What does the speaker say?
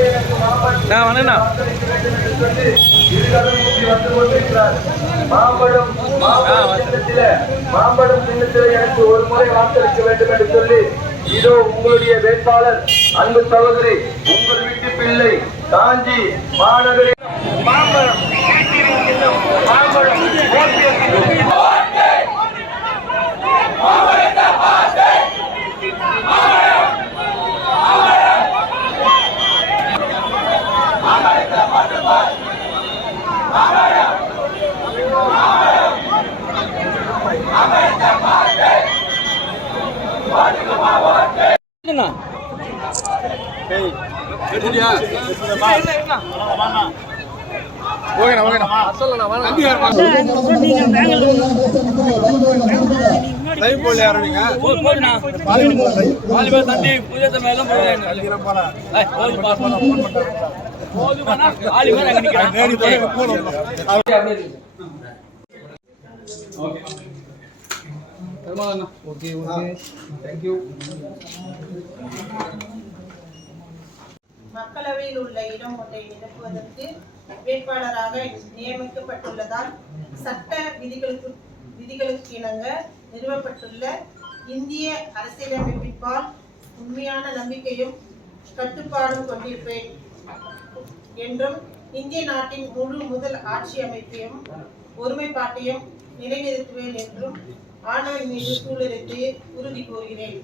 நான் வணங்கண்ணா மாம்பழம் மாம்பழம் சின்னத்திலே எனக்கு ஒரு முறை வாக்களிக்க வேண்டும் என்று சொல்லி இதோ உங்களுடைய வேட்பாளர் அன்பு சகோதரி உங்கள் வீட்டு பிள்ளை காஞ்சி மாநகரி மாம்பழம் மாம்பழம். அண்ணா போதுண்ணா பாதி பேர் தண்ணி பூஜை மேலும் போதுமாண்ணா பாதி பேர் அங்க நிக்கிறாங்க மக்களவையில் உள்ள இடம் ஒன்றை நிரப்புவதற்கு வேட்பாளராக நியமிக்கப்பட்டுள்ளதால் சட்ட விதிகளுக்கு விதிகளுக்கு இணங்க நிறுவப்பட்டுள்ள இந்திய அரசியலமைப்பின்பால் உண்மையான நம்பிக்கையும் கட்டுப்பாடும் கொண்டிருப்பேன். என்றும் இந்திய நாட்டின் முழு முதல் ஆட்சி அமைப்பையும் ஒருமைப்பாட்டையும் நிலைநிறுத்துவேன் என்றும் ஆண்டவன் மீது சூழலிட்டு உறுதி கூறுகிறேன்.